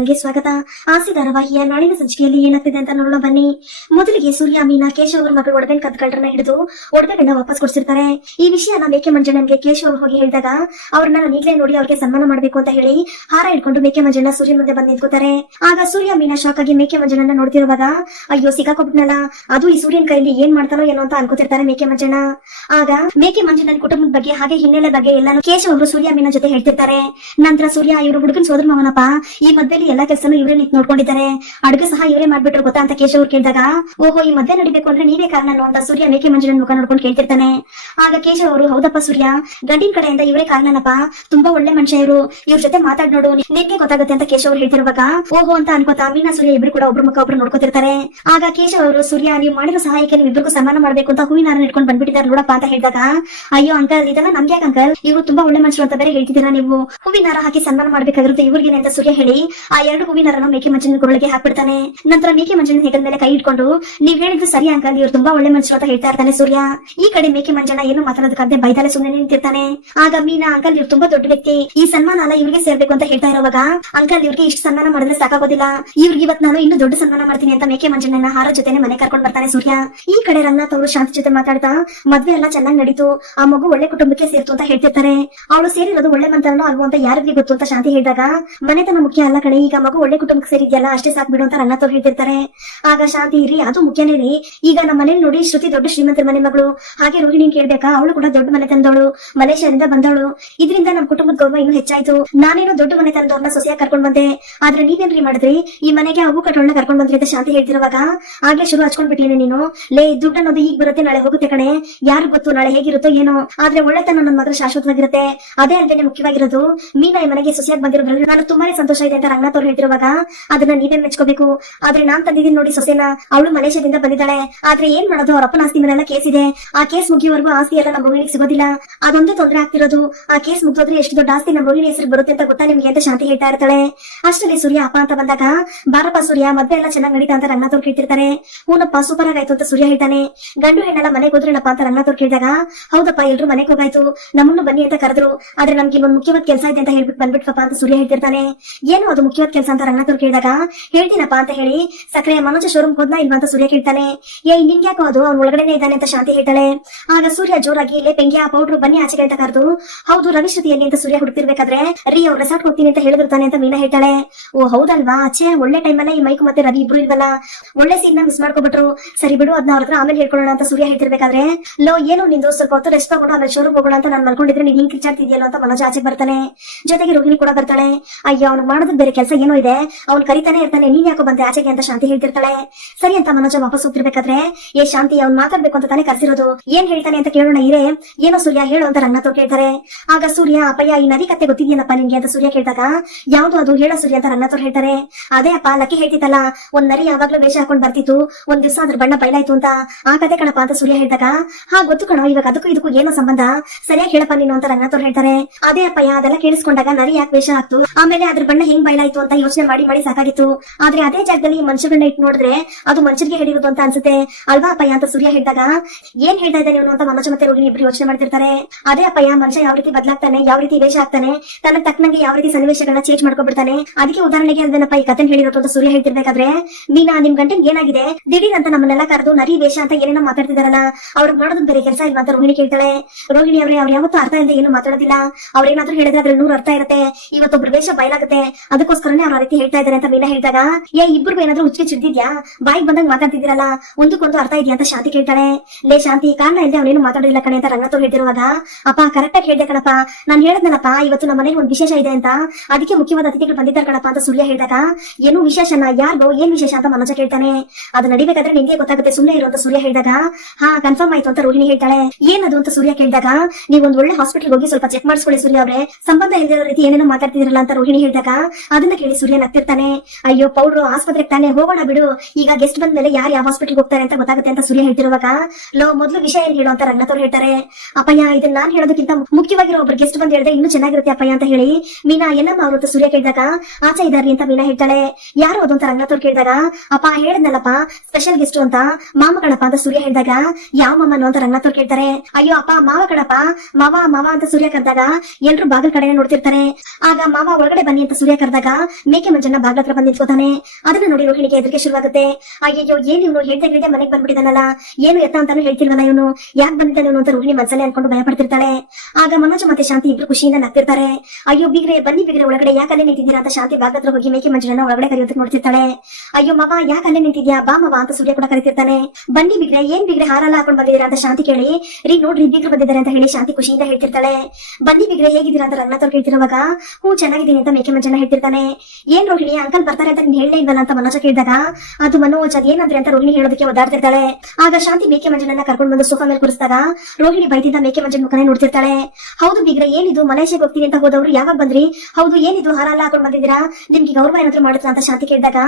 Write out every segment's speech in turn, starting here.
ನನಗೆ ಸ್ವಾಗತ. ಆಸೆ ಧಾರಾವಾಹಿಯ ನಾಳಿನ ಸಂಚಿಕೆಯಲ್ಲಿ ಏನಾಗ್ತಿದೆ ಅಂತ ನೋಡೋಣ ಬನ್ನಿ. ಮೊದಲಿಗೆ ಸೂರ್ಯ, ಮೀನಾ, ಕೇಶವ್ ಅವ್ರ ಮಗಳು ಒಡವೆನ್ ಕತ್ಕಳ್ರನ್ನ ಹಿಡಿದು ಒಡವೆಗಳನ್ನ ವಾಪಸ್ ಕೊಡ್ಸಿರ್ತಾರೆ. ಈ ವಿಷಯನ ಮೇಕೆ ಮಂಜಣ್ಣನ್ಗೆ ಕೇಶವ್ ಅವ್ರು ಹೋಗಿ ಹೇಳಿದಾಗ ಅವ್ರನ್ನ ನಾನು ನೋಡಿ ಅವ್ರಿಗೆ ಸನ್ಮಾನ ಮಾಡ್ಬೇಕು ಅಂತ ಹೇಳಿ ಹಾರ ಇಟ್ಕೊಂಡು ಮೇಕೆ ಮಂಜಣ್ಣ ಸೂರ್ಯ ಮುಂದೆ ಬಂದು ನಿಂತ್ಕೋತಾರೆ. ಆಗ ಸೂರ್ಯ, ಮೀನಾ ಶಾಕ್ ಆಗಿ ಮೇಕೆ ಮಂಜಣ್ಣನ ನೋಡ್ತಿರುವಾಗ, ಅಯ್ಯೋ ಸಿಕ್ಕಾಕೊಬಿಟ್ನಲ್ಲ ಅದು ಈ ಸೂರ್ಯನ ಕೈಯಲ್ಲಿ ಏನ್ ಮಾಡ್ತಾನೋ ಏನೋ ಅಂತ ಅನ್ಕೋತಿರ್ತಾರೆ ಮೇಕೆ ಮಂಜಣ್ಣ. ಆಗ ಮೇಕೆ ಮಂಜಣ್ಣನ ಕುಟುಂಬದ ಬಗ್ಗೆ ಹಾಗೆ ಹಿನ್ನೆಲೆ ಬಗ್ಗೆ ಎಲ್ಲಾನು ಕೇಶವ್ ಅವರು ಸೂರ್ಯ, ಮೀನಾ ಜೊತೆ ಹೇಳ್ತಿರ್ತಾರೆ. ನಂತರ ಸೂರ್ಯ, ಇವರು ಹುಡುಗನ್ ಸೋದರ ಮಾವನಪ್ಪ, ಈ ಮಧ್ಯದಲ್ಲಿ ಎಲ್ಲಾ ಕೆಲಸನೂ ಇವರೇ ನಿಂತು ನೋಡ್ಕೊಂಡಿದ್ದಾರೆ. ಅಡುಗೆ ಸಹ ಇವರೇ ಮಾಡ್ಬಿಟ್ರು ಗೊತ್ತಾ ಅಂತ ಕೇಶವ್ ಕೇಳಿದಾಗ. ಓಹೋ, ಈ ಮಧ್ಯೆ ನಡಿಬೇಕು ಅಂದ್ರೆ ನೀವೇ ಕಾರಣ ಅಂತ ಸೂರ್ಯ ಮೇಕೆ ಮಂಜುಳನ್ ಮುಖ ನೋಡ್ಕೊಂಡು ಕೇಳ್ತಿರ್ತಾನೆ. ಆಗ ಕೇಶವ್ ಅವರು, ಹೌದಪ್ಪ ಸೂರ್ಯ, ಗಂಡಿನ ಕಡೆಯಿಂದ ಇವರೇ ಕಾರಣನಪ್ಪ. ತುಂಬಾ ಒಳ್ಳೆ ಮನುಷ್ಯ ಇವರು. ಇವ್ರ ಜೊತೆ ಮಾತಾಡ್ ನೋಡು ನಿನ್ಗೆ ಗೊತ್ತಾಗುತ್ತೆ ಅಂತ ಕೇಶವ್ ಅವ್ರು ಹೇಳ್ತಿರುವಾಗ, ಓಹೋ ಅಂತ ಅನ್ಕೋತಾ ಮೀನಾ, ಸೂರ್ಯ ಇಬ್ರು ಕೂಡ ಒಬ್ರು ಮುಖ ಒಬ್ರು ನೋಡ್ಕೊತಿರ್ತಾರೆ. ಆಗ ಕೇಶವ್ ಅವರು, ಸೂರ್ಯ, ನೀವು ಮಾಡಿರೋ ಸಹಾಯಕ್ಕೆ ನೀವು ಇಬ್ಬರಿಗೂ ಸಮಾನ ಮಾಡ್ಬೇಕು ಅಂತ ಹೂವಿನ ಇಟ್ಕೊಂಡು ಬಂದ್ಬಿಟ್ಟಿದ್ದಾರೆ ನೋಡಪ್ಪ ಅಂತ ಹೇಳಿದಾಗ, ಅಯ್ಯೋ ಅಂಕಲ್, ಇದೆಲ್ಲ ನಮ್ಗೆ ಯಾಕೆ ಅಂಕಲ್? ಇವರು ತುಂಬಾ ಒಳ್ಳೆ ಮನುಷ್ಯರು ಅಂತ ಬೇರೆ ಹೇಳ್ತಿದ್ದೀರಾ ನೀವು? ಹೂವಿನ ಹಾಕಿ ಸನ್ಮಾನ ಮಾಡ್ಬೇಕಾಗಿರುತ್ತೆ ಇವ್ರಿಗೆ ಅಂತ ಸೂರ್ಯ ಹೇಳಿ ಆ ಎರಡು ಹೂವಿನ ಮೇಕೆ ಮಂಜಿನ ಕೊರಳಿಗೆ ಹಾಕ್ಬಿಡ್ತಾನೆ. ನಂತರ ಮೇಕೆ ಮಂಜನ ಹೆಗಲ ಮೇಲೆ ಕೈ ಇಟ್ಕೊಂಡು, ನೀವ್ ಹೇಳಿದ್ರು ಸರಿ ಅಂಕಲ್, ಇವ್ರು ತುಂಬಾ ಒಳ್ಳೆ ಮನುಷ್ಯರು ಅಂತ ಹೇಳ್ತಾ ಇರ್ತಾನೆ ಸೂರ್ಯ. ಈ ಕಡೆ ಮೇಕೆ ಮಂಜಣ್ಣ ಏನು ಮಾತಾಡೋದಕ್ಕಾಗದೆ ಬೈದಾಲೆ ಸುಮ್ಮನೆ ನಿಂತಿರ್ತಾನೆ. ಆಗ ಮೀನಾ, ಅಂಕಲ್, ಇವ್ರು ತುಂಬಾ ದೊಡ್ಡ ವ್ಯಕ್ತಿ. ಈ ಸನ್ಮಾನ ಅಲ್ಲ ಇವ್ರಿಗೆ ಸೇರ್ಬೇಕು ಅಂತ ಹೇಳ್ತಾ ಇರೋವಾಗ, ಅಂಕಲ್, ಇವ್ರಿಗೆ ಇಷ್ಟು ಸನ್ಮಾನ ಮಾಡಿದ್ರೆ ಸಾಕಾಗೋದಿಲ್ಲ. ಇವ್ರಿಗೆ ಇವತ್ ನಾನು ಇನ್ನು ದೊಡ್ಡ ಸನ್ಮಾನ ಮಾಡ್ತೀನಿ ಅಂತ ಮೇಕೆ ಮಂಜಣ್ಣ ಹಾರ ಜೊತೆನೆ ಮನೆ ಕರ್ಕೊಂಡ್ ಬರ್ತಾನೆ ಸೂರ್ಯ. ಈ ಕಡೆ ರಂಗನಾಥ್ ಅವರು ಶಾಂತಿ ಜೊತೆ ಮಾತಾಡ್ತಾ, ಮದ್ವೆ ಎಲ್ಲ ಚೆನ್ನಾಗಿ ನಡೀತು. ಆ ಮಗು ಒಳ್ಳೆ ಕುಟುಂಬಕ್ಕೆ ಸೇರ್ತು ಅಂತ ಹೇಳ್ತಿರ್ತಾರೆ. ಅವಳು ಸೇರಿರೋದು ಒಳ್ಳೆ ಮಂತ್ರನೋ ಅಲ್ವೋ ಅಂತ ಯಾರಿಗೆ ಗೊತ್ತು ಅಂತ ಶಾಂತಿ ಹೇಳಿದಾಗ, ಮನೆತನ ಮುಖ್ಯ ಅಲ್ಲ ಕಣೆ ಈಗ ಮಗು ಒಳ್ಳೆ ಕುಟುಂಬಕ್ಕೆ ಸೇರಿದ್ಯಲ್ಲ, ಅಷ್ಟೇ ಸಾಕ್ ಬಿಡು ಅಂತ ನನ್ನ ತೋರ್ ಹೇಳ್ತಿರ್ತಾರೆ. ಆಗ ಶಾಂತಿ ಇರಿ, ಅದು ಮುಖ್ಯನೇ ರೀ ಈಗ ನಮ್ಮ ಮನೇಲಿ ನೋಡಿ ಶ್ರುತಿ ದೊಡ್ಡ ಶ್ರೀಮಂತರ ಮನೆ ಮಗಳು. ಹಾಗೆ ರೋಹಿಣಿ ಕೇಳ್ಬೇಕಾ? ಅವಳು ಕೂಡ ದೊಡ್ಡ ಮನೆ ತಂದವಳು ಮಲೇಷ್ಯಾದಿಂದ ಬಂದವಳು. ಇದರಿಂದ ನಮ್ಮ ಕುಟುಂಬದ ಗೌರವ ಇನ್ನೂ ಹೆಚ್ಚಾಯ್ತು. ನಾನೇನು ದೊಡ್ಡ ಮನೆ ತಂದವ್ರನ್ನ ಸೊಸೆಯಾಗಿ ಕರ್ಕೊಂಡ್ ಬಂದೆ. ಆದ್ರೆ ನೀವೇನ್ರಿ ಮಾಡಿದ್ರಿ? ಈ ಮನೆಗೆ ಅವು ಕಟ್ಟೋಳ್ನ ಕರ್ಕೊಂಡ್ ಬಂದ್ರಿ ಅಂತ ಶಾಂತಿ ಹೇಳ್ತಿರುವಾಗ? ಆಗ್ಲೇ ಶುರು ಹಚ್ಕೊಂಡ್ ಬಿಟ್ಟಿನಿ ನೀನು. ಲೇ ದುಡ್ಡು ಅನ್ನೋದು ಈಗ ಬರುತ್ತೆ, ನಾಳೆ ಹೋಗುತ್ತೆ ಕಣೆ. ಯಾರು ಗೊತ್ತು, ನಾಳೆ ಹೇಗಿರುತ್ತೋ ಏನೋ. ಆದ್ರೆ ಒಳ್ಳೆತನ ನನ್ನ ಮಾತ್ರ ಶಾಶ್ವತವಾಗಿರುತ್ತೆ. ಅದೇ ಅಲ್ವೇನೆ ಮುಖ್ಯವಾಗಿರೋದು. ಮೀನಾ ಈ ಮನೆಗೆ ಸೊಸೆಯಾಗಿ ಬಂದಿರೋದ್ರಲ್ಲಿ ನಾನು ತುಂಬಾನೇ ಸಂತೋಷ ಇದೆ ಅಂತ ರಂಗನಾಥ್ ಅವ್ರು ಹೇಳ್ತಿರುವಾಗ ಅದನ್ನ ನೀವೇ ಮೆಚ್ಕೋಬೇಕು. ಆದ್ರೆ ನಾನ್ ತಂದಿದ್ದೀನಿ ನೋಡಿ ಸೊಸೆನ, ಅವಳು ಮಲೇಷ್ಯಾದಿಂದ ಬಂದಿದ್ದಾಳೆ. ಆದ್ರೆ ಏನ್ ಮಾಡೋದು? ಅವ್ರ ಅಪ್ಪನ ಆಸ್ತಿ ಮೇಲೆಲ್ಲ ಕೇಸ್ ಇದೆ. ಆ ಕೇಸ್ ಮುಗಿಯುವವರೆಗೂ ಆಸ್ತಿ ಎಲ್ಲ ನಮ್ಮ ರೋಹಿಣಿಗೆ ಸಿಗೋದಿಲ್ಲ. ಅದೊಂದೇ ತೊಂದರೆ ಆಗ್ತಿರೋದು. ಆ ಕೇಸ್ ಮುಗಿದ್ರೆ ಎಷ್ಟು ದೊಡ್ಡ ಆಸ್ತಿ ನಮ್ಮ ಹೆಸರು ಬರುತ್ತೆ ಅಂತ ಗೊತ್ತಾ ನಿಮ್ಗೆ ಅಂತ ಶಾಂತಿ ಹೇಳ್ತಾ ಇರ್ತಾಳೆ. ಅಷ್ಟರಲ್ಲಿ ಸೂರ್ಯ ಅಪ್ಪ ಅಂತ ಬಂದಾಗ, ಬಾರಪ್ಪ ಸೂರ್ಯ, ಮದ್ವೆ ಎಲ್ಲ ಚೆನ್ನಾಗಿ ನಡೀತಾ ಅಂತ ರಂಗನಾಥ್ ಕೇಳ್ತಿರ್ತಾರೆ. ಹೂನಪ್ಪ ಸೂಪರ್ ಆಗಾಯ್ತು ಅಂತ ಸೂರ್ಯ ಹೇಳ್ತಾನೆ. ಗಂಡು ಹೆಣ್ಣೆಲ್ಲ ಮನೆಗೆ ಹೋದ್ರೇನಪ್ಪ ಅಂತ ರಂಗನಾಥ್ ಅವ್ರು ಕೇಳಿದಾಗ, ಹೌದಪ್ಪ, ಎಲ್ರು ಮನೆಗೆ ಹೋಗಾಯ್ತು. ನಮ್ಮನ್ನು ಬನ್ನಿ ಅಂತ ಕರೆದ್ರು. ಆದ್ರೆ ನಮ್ಗೆ ಇನ್ನೊಂದು ಮುಖ್ಯವಾದ ಕೆಲಸ ಇದೆ ಅಂತ ಹೇಳ್ಬಿಟ್ಟು ಬಂದ್ಬಿಟ್ವಪ್ಪ ಅಂತ ಸೂರ್ಯ ಹೇಳ್ತಿರ್ತಾನೆ. ಏನು ಅದು ಮುಖ್ಯವಾದ ಕೆಲಸ ಅಂತ ರಂಗನಾಥ್ ಕೇಳಿದಾಗ, ಹೇಳ್ತೀನಪ್ಪ ಅಂತ ಹೇಳಿ, ಸಕ್ರೆ ಮನೋಜ ಶೋರೂಮ್ ಹೋದ್ನಾ ಇಲ್ವಾ ಅಂತ ಸೂರ್ಯ ಕೇಳ್ತಾನೆ. ಏ ಯಾಕೋ ಅದು? ಅವ್ನ ಒಳಗಡೆನೆ ಇದ್ದಾನೆ ಅಂತ ಶಾಂತಿ ಹೇಳ್ತಾಳೆ. ಆಗ ಸೂರ್ಯ ಜೋರಾಗಿ ಇಲ್ಲೇ ಪೆಂಗ್ಯ ಪೌಡರ್ ಬನ್ನಿ ಆಚೆ ಕೇಳ್ತಾ ಕರೆದು ಹೌದು ರವಿಶ್ರುತಿಯಲ್ಲಿ ಅಂತ ಸೂರ್ಯ ಹುಡುಕ್ತಿರ್ಬೇಕಾದ್ರೆ, ರೀ, ಅವ್ರ ರೆಸಾರ್ಟ್ ಹೋಗ್ತೀನಿ ಅಂತ ಹೇಳಿರ್ತಾನೆ ಅಂತ ಮೀನಾ ಹೇಳ್ತಾಳೆ. ಓ, ಹೌದಲ್ವಾ? ಆಚೆ ಒಳ್ಳೆ ಟೈಮಲ್ಲೇ ಈ ಮೈಕ್ ಮತ್ತೆ ರವಿ ಇಬ್ರು ಇಲ್ವಲ್ಲ? ಒಳ್ಳೆ ಸೀನ್ ಮಿಸ್ ಮಾಡ್ಕೊಬಿಟ್ರು. ಸರಿ ಬಿಡು ಅದನ್ನ ಅವ್ರ ಆಮೇಲೆ ಹೇಳ್ಕೊಳ್ಳೋಣ ಅಂತ ಸೂರ್ಯ ಹೇಳ್ತಿರ್ಬೇಕಾದ್ರೆ, ಲೋ, ಏನು ನಿಂದು? ಸ್ವಲ್ಪ ಹೊತ್ತು ರೆಸ್ಟ್ ತಗೊಂಡು ಆಮೇಲೆ ಶೋರೂಮ್ ಹೋಗೋಣ ಅಂತ ನಾನು ಮಲ್ಕೊಂಡಿದ್ರೆ ನೀನ್ ಕಿಚ್ಚಾಡ್ತಿದ್ಯಲ್ಲ ಅಂತ ಮನೋಜ್ ಆಚೆ ಬರ್ತಾನೆ. ಜೊತೆಗೆ ರೋಹಿಣಿ ಕೂಡ ಬರ್ತಾಳೆ. ಅಯ್ಯೋ, ಅವ್ನು ಮಾಡೋದ್ ಬೇರೆ ಕೆಲಸ ಏನೋ ಇದೆ? ಅವ್ನು ಕರಿತಾನೆ ಇರ್ತಾನೆ. ನೀನ್ ಯಾಕೋ ಬಂದೆ ಆಚೆಗೆ ಅಂತ ಶಾಂತಿ ಹೇಳ್ತಿರ್ತಾಳೆ? ಸರಿ ಅಂತ ಮನೋಜ ವಾಪಸ್ ಹೋಗ್ತಿರ್ಬೇಕಾದ್ರೆ, ಏ ಶಾಂತಿ, ಅವ್ನ್ ಮಾತಾಡ್ಬೇಕು ಅಂತ ತಾನೇ ಕರ್ಸಿರೋದು. ಏನ್ ಹೇಳ್ತಾನೆ ಅಂತ ಕೇಳೋಣ ಇರೇ. ಏನೋ ಸೂರ್ಯ ಹೇಳು ಅಂತ ರಂಗನಾಥ್ ಕೇಳ್ತಾರೆ. ಆಗ ಸೂರ್ಯ, ಅಪ್ಪಯ್ಯ, ಈ ನದಿ ಕತೆ ಗೊತ್ತಿದ್ಯೇನಪ್ಪ ನಿಂಗೆ ಅಂತ ಸೂರ್ಯ ಕೇಳಿದಾಗ, ಯಾವ್ದು ಅದು? ಹೇಳೋ ಸೂರ್ಯ ಅಂತ ರಂಗನಾಥ್ ಹೇಳ್ತಾರೆ. ಅದೇ ಅಪ್ಪ, ಲಕ್ಕಿ ಹೇಳ್ತಿತ್ತಲ್ಲ. ಒಂದ್ ನರಿ ಯಾವಾಗ್ಲೂ ವೇಷ ಹಾಕೊಂಡ್ ಬರ್ತಿತ್ತು. ಒಂದ್ ದಿವಸ ಅದ್ರ ಬಣ್ಣ ಬಯಲಾಯ್ತು ಅಂತ. ಆ ಕತೆ ಕಣಪ್ಪ ಅಂತ ಸೂರ್ಯ ಹೇಳಿದಾಗ, ಹಾ, ಗೊತ್ತು ಕಣೋ, ಇವಾಗ ಅದಕ್ಕೂ ಇದಕ್ಕೂ ಏನೋ ಸಂಬಂಧ? ಸರಿಯಾಗಿ ಹೇಳಪ್ಪ ನೀನು ಅಂತ ರಂಗನಾಥ್ ಹೇಳ್ತಾರೆ. ಅದೇ ಅಪ್ಪಯ್ಯ, ಅದೆಲ್ಲ ಕೇಳಿಸ್ಕೊಂಡಾಗ ನರಿ ಯಾಕೆ ವೇಷ ಹಾಕ್ತು? ಆಮೇಲೆ ಅದ್ರ ಬಣ್ಣ ಹೆಂಗ್ ಬಯಲಾಯ್ತು ಅಂತ ಯೋಚನೆ ಮಾಡಿ ಮಾಡಿ ಸಾಕಾಗಿತ್ತು. ಆದ್ರೆ ಅದೇ ಜಾಗದಲ್ಲಿ ಮನುಷ್ಯಗಳನ್ನ ಇಟ್ಟು ನೋಡಿದ್ರೆ ಅದು ಮನುಷ್ಯರಿಗೆ ಹೇಳಿರೋದು ಅಂತ ಅನ್ಸುತ್ತೆ. ಅಲ್ವಾ ಅಪ್ಪಯ್ಯ ಅಂತ ಸೂರ್ಯ ಹೇಳಿದಾಗ? ಏನ್ ಹೇಳ್ತಾ ಇದ್ದಾನೆ ಇವನು ಅಂತ ಮನೋಜ ಮತ್ತೆ ರೋಗಿಣಿ ಇಬ್ರು ಯೋಚನೆ ಮಾಡ್ತಿರ್ತಾರೆ. ಅದೇ ಅಪ್ಪಯ್ಯ ಮನುಷ್ಯ ಯಾವ ರೀತಿ ಬದಲಾಗ್ತಾನೆ, ಯಾವ ರೀತಿ ವೇಷ ಆಗ್ತಾನೆ ತನ್ನ ತಕ್ಕನಂಗೆ ಯಾವ ರೀತಿ ಸನ್ನಿವೇಶಗಳನ್ನ ಚೇಂಜ್ ಮಾಡ್ಕೊಬಿಡ್ತಾನೆ ಅದಕ್ಕೆ ಉದಾಹರಣೆಗೆ ಅದನ್ನಪ್ಪ ಈ ಕಥೆ ಹೇಳಿರೋದು ಅಂತ ಸೂರ್ಯ ಹೇಳ್ತಿರ್ಬೇಕಾದ್ರೆ ಮೀನಾ ನಿಮ್ ಗಂಟೆ ಏನಾಗಿದೆ? ದಿಢೀರ್ ಅಂತ ನಮ್ಮನ್ನೆಲ್ಲ ಕರೆದು ನರಿ ವೇಷ ಅಂತ ಏನೇನೋ ಮಾತಾಡ್ತಿದಾರಲ್ಲ, ಅವ್ರಿಗೆ ಮಾಡೋದು ಬೇರೆ ಕೆಲಸ ಇಲ್ವಾ? ಅಂತ ರೋಹಿಣಿ ಕೇಳ್ತಾಳೆ. ರೋಹಿಣಿ ಅವ್ರೆ, ಅವ್ರು ಯಾವತ್ತೂ ಅರ್ಥ ಇಲ್ಲದೆ ಏನು ಮಾತಾಡೋದಿಲ್ಲ. ಅವ್ರೇನಾದ್ರೂ ಹೇಳಿದ್ರೆ ಅದ್ರಲ್ಲಿ ನೂರು ಅರ್ಥ ಇರುತ್ತೆ. ಇವತ್ತೊಬ್ರು ವೇಷ ಬಯಲಾಗುತ್ತೆ. ಅದಕ್ಕೋಸ್ಕರನೇ ಅವ್ರ ರೀತಿ ಹೇಳ್ತಾ ಇದಾರೆ ಅಂತ ಮೀನಾ ಹೇಳ್ದಾಗ, ಏ ಇಬ್ಬರು ಏನಾದ್ರೂ ಉಚ್ಚಿಗೆ ಚಿಡ್ದಿದ್ಯಾ? ಬಾಯಿಗೆ ಬಂದಂಗ್ ಮಾತಾಡ್ತಿದ್ದೀರಲ್ಲ ಒಂದಕ್ಕೊಂದು ಅರ್ಥ ಇದೆಯಾ? ಅಂತ ಶಾಂತಿ ಕೇಳ್ತಾಳೆ. ಲೇ ಶಾಂತಿ, ಕಾರಣ ಇಲ್ಲದೆ ಅವನೇನು ಮಾತಾಡಿಲ್ಲ ಕಣೆ ಅಂತ ರಂಗತ್ತವ್ರು ಹೇಳ್ತಿರುವಾಗ, ಅಪ್ಪ ಕರೆಕ್ಟ್ ಆಗಿ ಹೇಳ್ದೆ ಕಣಪ್ಪ. ನಾನು ಹೇಳದ್ನಲ್ಲಪ್ಪ, ಇವತ್ತು ನಮ್ಮ ಮನೇಲಿ ಒಂದು ವಿಶೇಷ ಇದೆ ಅಂತ. ಅದಕ್ಕೆ ಮುಖ್ಯವಾದ ಅತಿಥಿಗಳು ಬಂದಿದ್ದಾರೆ ಕಣಪ್ಪ, ಅಂತ ಸೂರ್ಯ ಹೇಳಿದಾಗ, ಏನು ವಿಶೇಷನ, ಯಾರ್ಗೋ ಏನ್ ವಿಶೇಷ ಅಂತ ಮನೋಜ ಕೇಳ್ತಾನೆ. ಅದು ನಡಿಬೇಕಾದ್ರೆ ನಿಂಗೆ ಗೊತ್ತಾಗುತ್ತೆ ಸುಮ್ಮನೆ ಇರುವಂತ ಸೂರ್ಯ ಹೇಳಿದಾಗ, ಹಾ ಕನ್ಫರ್ಮ್ ಆಯ್ತು, ಅಂತ ರೋಹಿಣಿ ಹೇಳ್ತಾಳೆ. ಏನದು? ಅಂತ ಸೂರ್ಯ ಕೇಳಿದಾಗ ನೀವು ಒಂದ್ ಒಳ್ಳೆ ಹಾಸ್ಪಿಟಲ್ ಹೋಗಿ ಸ್ವಲ್ಪ ಚೆಕ್ ಮಾಡಿಸ್ಕೊಳ್ಳಿ ಸೂರ್ಯ ಅವ್ರೆ. ಸಂಬಂಧ ಇಲ್ಲದ ರೀತಿ ಏನೇನೋ ಮಾತಾಡ್ತಿದಿರಲ್ಲ ಅಂತ ರೋಹಿಣಿ ಹೇಳಿದಾಗ, ಅದನ್ನ ಕೇಳಿ ಸೂರ್ಯ ನಗ್ತಿರ್ತಾನೆ ಅಯ್ಯೋ, ಪೌಡ್ರು ಆಸ್ಪತ್ರೆಗೆ ತಾನೆ ಹೋಗೋಣ ಬಿಡು. ಈಗ ಗೆಸ್ಟ್ ಬಂದ ಮೇಲೆ ಯಾರು ಯಾವ ಹಾಸ್ಪಿಟಲ್ ಹೋಗ್ತಾರೆ ಅಂತ ಗೊತ್ತಾಗುತ್ತೆ ಅಂತ ಸೂರ್ಯ ಹೇಳ್ತಿರುವಾಗ. ಲೋ, ಮೊದಲು ವಿಷಯ ಏನ್ ಹೇಳು ಅಂತ ರಂಗನಾಥ್ ಹೇಳ್ತಾರೆ. ಅಪ್ಪಯ್ಯ ಇದನ್ನ ನಾನ್ ಹೇಳೋದಕ್ಕಿಂತ ಮುಖ್ಯವಾಗಿರೋ ಒಬ್ರು ಗೆಸ್ಟ್ ಬಂದು ಹೇಳಿದ್ರೆ ಇನ್ನೂ ಚೆನ್ನಾಗಿರುತ್ತೆ ಅಪ್ಪಯ್ಯ ಅಂತ ಹೇಳಿ. ಮೀನಾ ಎಲ್ಲಮ್ಮ ಅವ್ರ ಅಂತ ಸೂರ್ಯ ಕೇಳಿದಾಗ, ಆಚೆ ಇದಾರಿ ಅಂತ ಮೀನಾ ಹೇಳ್ತಾಳೆ. ಯಾರು ಅದು ಅಂತ ಅವ್ರು ಕೇಳಿದಾಗ, ಅಪ್ಪ, ಹೇಳದ್ನಲ್ಲಪ್ಪ ಸ್ಪೆಷಲ್ ಗೆಸ್ಟ್ ಅಂತ ಮಾಮ ಕಣಪ್ಪ ಅಂತ ಸೂರ್ಯ ಹೇಳಿದಾಗ, ಯಾವ ಮಾಮನು ಅಂತ ಅವ್ರು ಕೇಳ್ತಾರೆ. ಅಯ್ಯೋ, ಅಪ್ಪ, ಮಾವ ಕಣಪ್ಪ, ಮಾವ ಮಾವ ಅಂತ ಸೂರ್ಯ ಕರೆದಾಗ, ಎಲ್ರು ಬಾಗಿಲ್ ಕಡೆ ನೋಡ್ತಿರ್ತಾರೆ. ಆಗ ಮಾವ ಒಳಗಡೆ ಬನ್ನಿ ಅಂತ ಸೂರ್ಯ ಕರೆದಾಗ ಮೇಕೆ ಮಂಜಣ್ಣ ಬಾಗ್ಲ ಹತ್ರ ಬಂದು ನಿಂತ್ಕೋತಾನೆ. ಅದನ್ನ ನೋಡಿ ರೋಹಿಣಿಗೆ ಹೆದರಿಕೆ ಶುರುವಾಗುತ್ತೆ. ಅಯ್ಯೋ ಏನ್ ಇವನು ಹೇಳ್ತಾ ಇದ್ರೆ ಮನೆಗೆ ಬಂದ್ಬಿಟ್ಟಿದಾನಲ್ಲ? ಏನು ಎತ್ತ ಅಂತಾನು ಹೇಳ್ತಿಲ್ವಲ್ಲ ಇವನು? ಯಾಕೆ ಬಂದಿದ್ದಾನೆ ಅಂತ ರೋಹಿಣಿ ಅನ್ಕೊಂಡು ಭಯ ಪಡ್ತಿರ್ತಾಳೆ ಆಗ ಮನೋಜ್ ಮತ್ತೆ ಶಾಂತಿ ಇಬ್ರು ಖುಷಿಯಿಂದ ನಗ್ತಿರ್ತಾರೆ. ಅಯ್ಯೋ, ಬೀಗ್ರೆ, ಬನ್ನಿ ಬೀಗ್ರೆ, ಒಳಗಡೆ ಯಾಕಲ್ಲೇ ನಿಂತಿದ್ದೀರಾ ಅಂತ ಶಾಂತಿ ಬಾಗ್ಲ ಹತ್ರ ಹೋಗಿ ಮೇಕೆ ಮಂಜಣ್ಣ ಒಳಗಡೆ ಕರೆಯೋದಕ್ಕೆ ನೋಡ್ತಿರ್ತಾಳೆ. ಅಯ್ಯೋ, ಮಾವ, ಯಾಕಲ್ಲೇ ನಿಂತಿದ್ಯಾ? ಬಾ, ಮಾವ ಅಂತ ಸೂರ್ಯ ಕೂಡ ಕರಿತಿರ್ತಾನೆ. ಬನ್ನಿ ಬಿಗ್ರೆ, ಏನ್ ಬಿಗ್ರೆ ಹಾರಲ್ಲ ಹಾಕೊಂಡ್ ಬಂದಿದ್ದೀರಾ ಅಂತ ಶಾಂತಿ ಕೇಳಿ. ರೀ, ನೋಡ್ರಿ ಬೀಗ್ರು ಬಂದಿದ್ದಾರೆ ಅಂತ ಹೇಳಿ ಶಾಂತಿ ಖುಷಿಯಿಂದ ಹೇಳ್ತಿರ್ತಾಳೆ. ಬನ್ನಿ ಬಿಗ್ರೆ, ಹೇಗಿದ್ದೀರಾ ಅಂತ ರಂಗನಾಥ್ ಅವ್ರು ಕೇಳ್ತಿರುವಾಗ, ಹ್ಞೂ, ಚೆನ್ನಾಗಿದ್ದೀನಿ ಅಂತ ಮೇಕೆ ಮಂಜಣ್ಣ ಹೇಳ್ತಿರ್ತಾನೆ. ಏನ್ ರೋಹಿಣಿ ಅಂಕಲ್ ಬರ್ತಾರೆ ಅಂತ ನೀನ್ ಹೇಳಲೇ ಇಲ್ವಲ್ಲ ಅಂತ ಮನೋಜ ಕೇಳಿದಾಗ? ಅದು ಮನೋಜ್ ಅದೇನಂದ್ರೆ ಅಂತ ರೋಹಿಣಿ ಹೇಳೋದಕ್ಕೆ ಒದಾಡ್ತಿರ್ತಾಳೆ ಆಗ ಶಾಂತಿ ಮೇಕೆ ಮಂಜನನ್ನ ಕರ್ಕೊಂಡು ಬಂದು ಸೋಫಾ ಮೇಲೆ ಕೂರಿಸಿದಾಗ ರೋಹಿಣಿ ಬೈದಿಂದ ಮೇಕೆ ಮಂಜನ್ ಮುಖನೇ ನೋಡ್ತಿರ್ತಾಳೆ. ಹೌದು ಬಿಗ್ರೆ, ಏನಿದು? ಮಲೇಷ್ಯಾಗೆ ಹೋಗ್ತೀನಿ ಅಂತ ಹೋದವ್ರು ಯಾವಾಗ ಬಂದ್ರಿ? ಹೌದು, ಏನಿದು? ಹಾರ ಹಾಕೊಂಡು ಬಂದಿದ್ದೀರಾ? ನಿಮ್ಗೆ ಗೌರವ ಏನಾದ್ರು ಮಾಡುತ್ತಾ ಅಂತ ಶಾಂತಿ ಕೇಳಿದಾಗ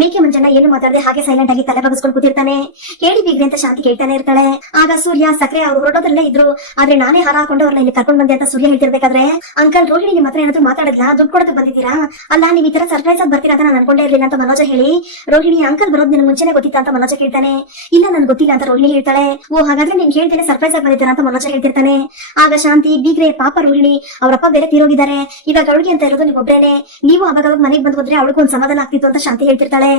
ಮೇಕೆ ಮಂಜಣ್ಣ ಏನು ಮಾತಾಡದೆ ಹಾಗೆ ಸೈಲೆಂಟ್ ಆಗಿ ತಲೆ ಬಗ್ಸ್ಕೊಂಡು ಕೂತಿರ್ತಾನೆ. ಹೇಳಿ ಬಿಗ್ರೆ ಅಂತ ಶಾಂತಿ ಕೇಳ್ತಾನೆ ಇರ್ತಾಳೆ. ಆಗ ಸೂರ್ಯ, ಸಕ್ರೆ ಅವ್ರು ಹೊರಡೋದ್ರಲ್ಲೇ ಇದ್ರು. ಆದ್ರೆ ನಾನೇ ಹಾರ ಹಾಕೊಂಡು ಅವ್ರನ್ನ ಇಲ್ಲಿ ಕರ್ಕೊಂಡು ಬಂದೆ ಅಂತ ಸೂರ್ಯ ಹೇಳ್ತಿರ್ಬೇಕಾದ್ರೆ ಅಂಕಲ್ ರೋಹಿಣಿ ನಿಮ್ಮ ಹತ್ರ ಏನಾದ್ರು ಮಾತಾಡಿದ್ಲಾ? ದುಡ್ಡು ಕೊಡೋದಕ್ಕೆ ಬಂದಿದ್ದೀರಾ? ಅಲ್ಲ ನೀವು ಈ ತರ ಸರ್ಪ್ರೈಸ್ ಆಗಿ ಬರ್ತೀರಾ ಅಂತ ನಾನು ಅನ್ಕೊಂಡೇ ಇರ್ಲಿಲ್ಲ ಅಂತ ಮನೋಜ ಹೇಳಿ. ರೋಹಿಣಿ ಅಂಕಲ್ ಬರೋದ್ ನಿನ್ನ ಮುಂಚೆನೆ ಗೊತ್ತಿತ್ತ ಅಂತ ಮನೋಜ ಕೇಳ್ತಾನೆ ಇಲ್ಲ, ನನ್ ಗೊತ್ತಿಲ್ಲ ಅಂತ ರೋಹಿಣಿ ಹೇಳ್ತಾಳೆ. ಓ, ಹಾಗಾದ್ರೆ ನೀನ್ ಹೇಳ್ತೇನೆ ಸರ್ಪ್ರೈಸ್ ಆಗಿ ಬಂದಿದ್ದೀರಾ ಅಂತ ಮನೋಜ ಹೇಳ್ತಿರ್ತಾನೆ. ಆಗ ಶಾಂತಿ, ಬೀಗ್ರೆ, ಪಾಪ ರೋಹಿಣಿ, ಅವರಪ್ಪ ಬೇರೆ ತೀರೋಗಿದ್ದಾರೆ. ಇವಾಗ ಅವಳಿಗೆ ಅಂತ ಇರೋದು ನೀವು ಒಬ್ರೇನೆ. ನೀವು ಅವಾಗ ಅವಾಗ ಮನೆಗೆ ಬಂದ್ ಹೋದ್ರೆ ಅವಳಿಗೂ ಒಂದು ಸಮಾಧಾನ ಆಗ್ತಿತ್ತು ಅಂತ ಶಾಂತಿ ಹೇಳ್ತಿರ್ತಾಳೆ.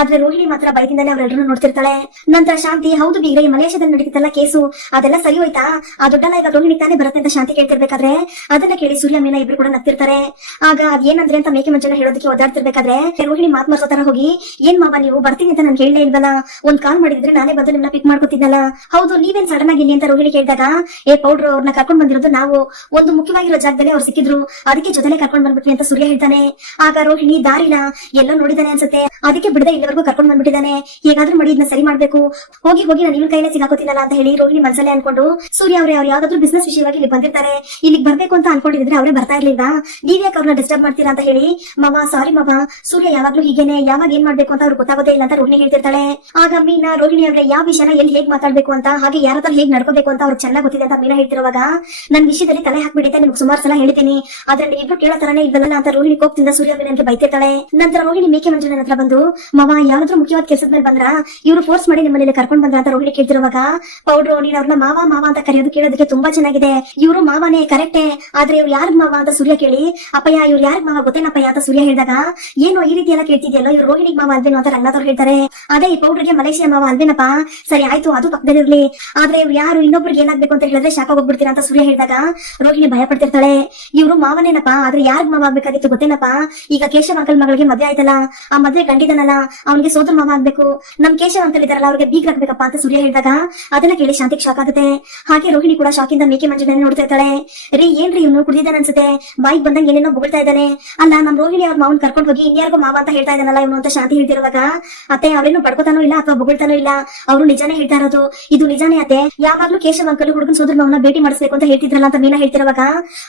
ಆದ್ರೆ ರೋಹಿಣಿ ಮಾತ್ರ ಬೈದಿಂದಾನೆ ಅವರೆಲ್ಲರೂ ನೋಡ್ತಿರ್ತಾಳೆ. ನಂತರ ಶಾಂತಿ, ಹೌದು ಬೀಗ್ರೆ ಮಲೇಷ್ಯಾದಲ್ಲಿ ನಡೀತಿತ್ತಲ್ಲ ಕೇಸು, ಅದೆಲ್ಲ ಸರಿ ಹೋಯ್ತಾ? ಆ ದೊಡ್ಡಲ್ಲ ಇವಾಗ ರೋಹಿಣಿ ತಾನೇ ಬರುತ್ತೆ ಅಂತ ಶಾಂತಿ ಕೇಳ್ತಿರ್ಬೇಕಾದ್ರೆ, ಅದನ್ನ ಕೇಳಿ ಸೂರ್ಯ, ಮೀನಾ ಇಬ್ರು ಕೂಡ ನಗ್ತಿರ್ತಾರೆ. ಆಗ ಅದೇನಂದ್ರೆ ಅಂತ ಮೇಕೆ ಮಂಜನ ಹೇಳೋದಕ್ಕೆ ಓದಾಡ್ತಿರ್ಬೇಕಾದ್ರೆ? ರೋಹಿಣಿ ಮಾತ್ ಮಾಡ್ಸೋತರ ತರ ಹೋಗಿ. ಏನ್ ಮಾವ ನೀವು? ಬರ್ತೀನಿ ಅಂತ ನಾನು ಹೇಳಲೇ ಇಲ್ವಲ್ಲ? ಒಂದ್ ಕಾಲ್ ಮಾಡಿದ್ರೆ ನಾನೇ ಬಂದು ನಿಮ್ನ ಪಿಕ್ ಮಾಡ್ಕೊತಿದ್ನಲ್ಲ? ಹೌದು, ನೀವೇನ್ ಸಡನ್ ಆಗಿ ಇಲ್ಲಿ ಅಂತ ರೋಹಿಣಿ ಕೇಳಿದಾಗ, ಏ, ಪೌಡ್ರು ಅವ್ರನ್ನ ಕರ್ಕೊಂಡ್ ಬಂದಿರೋದು ನಾವು ಒಂದು ಮುಖ್ಯವಾಗಿರೋ ಜಾಗದಲ್ಲಿ ಅವ್ರು ಸಿಕ್ಕಿದ್ರು. ಅದಕ್ಕೆ ಜೊತೆಲೆ ಕರ್ಕೊಂಡ್ ಬಂದ್ಬಿಟ್ವಿ ಅಂತ ಸೂರ್ಯ ಹೇಳ್ತಾನೆ. ಆಗ ರೋಹಿಣಿ, ದಾರಿನ? ಎಲ್ಲ ನೋಡಿದಾನೆ ಅನ್ಸುತ್ತೆ. ಅದಕ್ಕೆ ಬಿಡದೆ ಇಲ್ಲಿವರೆಗೂ ಕರ್ಕೊಂಡ್ ಬಂದ್ಬಿಟ್ಟಿದಾನೆ. ಹೇಗಾದ್ರೂ ಮಾಡಿ ಇದನ್ನ ಸರಿ ಮಾಡ್ಬೇಕು. ಹೋಗಿ ಹೋಗಿ ನಾನು ನಿಮ್ ಕೈಲೇ ಸಿಗಾಕೋತಿನಲ್ಲ ಅಂತ ಹೇಳಿ ರೋಹಿಣಿ ಮನಸ್ಸಲ್ಲೇ ಅನ್ಕೊಂಡು, ಸೂರ್ಯ ಅವ್ರೆ, ಅವ್ರು ಯಾವ್ದಾದ್ರು ಬಿಸ್ನೆಸ್ ವಿಷಯವಾಗಿ ಇಲ್ಲಿ ಬಂದಿರ್ತಾರೆ. ಇಲ್ಲಿಗೆ ಬರ್ಬೇಕು ಅಂತ ಅನ್ಕೊಂಡಿದ್ರೆ ಅವರೇ ಬರ್ತಾ ಇರ್ಲಿಲ್ವಾ? ನೀವ್ಯಾಕೆ ಅವ್ರನ್ನ ಡಿಸ್ಟರ್ಬ್ ಮಾಡ್ತೀರಾ ಅಂತ ಹೇಳಿ, ಮಾವ ಸಾರಿ ಮಾವ, ಸೂರ್ಯ ಯಾವಾಗ್ಲೂ ಹೀಗೇನೆ, ಯಾವಾಗ ಏನ್ ಮಾಡ್ಬೇಕು ಅಂತ ಅವ್ರು ಗೊತ್ತಾಗೋದೇ ಇಲ್ಲ ಅಂತ ರೋಹಿಣಿ ಹೇಳ್ತಿರ್ತಾಳೆ. ಆಗ ಮೀನಾ, ರೋಹಿಣಿ ಅವ್ರೆ, ಯಾವ ವಿಷಯನ ಎಲ್ಲಿ ಹೇಗ್ ಮಾತಾಡ್ಬೇಕು ಅಂತ, ಹಾಗೆ ಯಾರ ಹತ್ರ ಹೇಗ್ ನಡ್ಕೋಬೇಕು ಅಂತ ಅವ್ರು ಚೆನ್ನಾಗಿ ಗೊತ್ತಿದೆ ಅಂತ ಮೀನಾ ಹೇಳ್ತಿರುವಾಗ, ನನ್ ವಿಷಯದಲ್ಲಿ ತಲೆ ಹಾಕ್ಬಿಡಿತೆ ನಿಮ್ಗೆ ಸುಮಾರು ಸಲ ಹೇಳ್ತೀನಿ ಆದ್ರೆ ಇಬ್ರು ಕೇಳೋ ತರನೇ ಇಲ್ವಲ್ಲ ಅಂತ ರೋಹಿಣಿ ಕೋಪದಿಂದ ಸೂರ್ಯ ಮೀನನ್ಗೆ ಬೈತಿರ್ತಾಳೆ. ನಂತರ ರೋಹಿಣಿ ಮೇಕೆ ಮಂಜುನ ಹತ್ರ ಬಂದು, ಮಾವ, ಯಾವ್ದಾದ್ರು ಮುಖ್ಯವಾದ ಕೆಲಸದ ಮೇಲೆ ಬಂದ್ರ? ಇವ್ರು ಫೋರ್ಸ್ ಮಾಡಿ ನಿಮ್ಮಲ್ಲಿ ಕರ್ಕೊಂಡ್ ಬಂದ್ರ? ಅಂತ ರೋಹಿಣಿ ಕೇಳ್ತಿರುವಾಗ, ಪೌಡ್ರು, ನೀನ್ ಅವ್ರನ್ನ ಮಾವ ಮಾವ ಅಂತ ಕರೆಯೋದು ಕೇಳೋದಕ್ಕೆ ತುಂಬಾ ಚೆನ್ನಾಗಿದೆ. ಇವರು ಮಾವನೇ ಕರೆಕ್ಟೇ, ಆದ್ರೆ ಇವ್ರು ಯಾರ್ ಮಾವ ಅಂತ ಸೂರ್ಯ ಕೇಳಿ, ಅಪ್ಪಯ್ಯ, ಇವ್ರು ಯಾರ್ ಮಾವ? ಗೊತ್ತೇನಪ್ಪಯ್ಯ? ಅಂತ ಸೂರ್ಯ ಹೇಳಿದಾಗ, ಏನು ಈ ರೀತಿ ಎಲ್ಲ ಕೇಳ್ತಿದ್ಯಲ್ಲ, ಇವ್ರು ರೋಹಿಣಿಗ್ ಮಾವ ಅಲ್ವೇನೋ ಅಂತ ರಂಗನಾಥ್ ಅವ್ರು ಹೇಳ್ತಾರೆ. ಅದೇ ಈ ಪೌಡ್ರಿಗೆ ಮಲೇಷಿಯಾ ಮಾವ ಅಲ್ವೇನಪ್ಪ? ಸರಿ, ಆಯ್ತು, ಅದು ಪಕ್ಕದಲ್ಲಿರ್ಲಿ ಆದ್ರೆ ಇವ್ರು ಯಾರು ಇನ್ನೊಬ್ರಿಗೆ ಏನಾಗ್ಬೇಕು ಅಂತ ಹೇಳಿದ್ರೆ ಶಾಪ ಹೋಗ್ಬಿಡ್ತೀರಾ ಅಂತ ಸೂರ್ಯ ಹೇಳಿದಾಗ, ರೋಹಿಣಿ ಭಯ ಪಡ್ತಿರ್ತಾಳೆ. ಇವ್ರು ಮಾವನೇನಪ್ಪ? ಆದ್ರೆ ಯಾರ್ಗ್ ಮಾವ ಆಗ್ಬೇಕಾಗಿತ್ತು ಗೊತ್ತೇನಪ್ಪ? ಈಗ ಕೇಶವ ಅಂಕಲ್ ಮಗಳಿಗೆ ಮದ್ವೆ ಆಯ್ತಲ್ಲ, ಆ ಮದ್ವೆ ಕಂಡಿದನಲ್ಲ ಅವನಿಗೆ ಸೋದರ ಮಾವ ಆಗ್ಬೇಕು. ನಮ್ ಕೇಶವ ಅಂಕಲ್ ಇದಾರಲ್ಲ ಅವ್ರಿಗೆ ಬೀಗ್ ಹಾಕ್ಬೇಕಪ್ಪ ಅಂತ ಸೂರ್ಯ ಹೇಳಿದಾಗ, ಅದನ್ನ ಕೇಳಿ ಶಾಂತಿಗೆ ಶಾಕ್ ಆಗುತ್ತೆ. ಹಾಗೆ ರೋಹಿಣಿ ಕೂಡ ಶಾಕಿಂದ ಮೇಕೆ ಮಂಜುನ ನೋಡ್ತಾ ಇರ್ತಾಳೆ. ರೀ, ಏನ್ರಿ ಇವನು ಕುಡಿದಿದ್ದಾನೆ ಅನ್ಸುತ್ತೆ? ಬಾಯಿಗೆ ಬಂದಂಗೆ ಏನೇನೋ ಬೊಗಳ್ತಾ ಇದ್ದಾನೆ. ಅಲ್ಲ, ನಮ್ ರೋಹಿಣಿ ಅವ್ರ ಮಾವನ್ ಕರ್ಕೊಂಡು ಹೋಗಿ ಇನ್ಯಾರಿಗೂ ಮಾವ ಅಂತ ಹೇಳ್ತಾ ಇದ್ದಾನಲ್ಲ ಇವನು ಅಂತ ಶಾಂತಿ ಹೇಳ್ತಿರುವಾಗ, ಅತ್ತೆ ಅವರೇನು ಪಡ್ಕೋತಾನೋ ಇಲ್ಲ ಅಥವಾ ಬೊಗಳ್ತಾನೋ ಇಲ್ಲ, ಅವರು ನಿಜಾನೇ ಹೇಳ್ತಾ ಇರೋದು. ಇದು ನಿಜಾನೇ ಅತ್ತೆ. ಯಾವಾಗ್ಲೂ ಕೇಶವ ಅಂಕಲ್ ಹುಡುಗನ್ ಸೋದ್ರ ಮಾವನ ಭೇಟಿ ಮಾಡಿಸ್ಬೇಕು ಅಂತ ಹೇಳ್ತಿದ್ರಲ್ಲ ಅಂತ ಮೀನಾ ಹೇಳ್ತಿರುವಾಗ,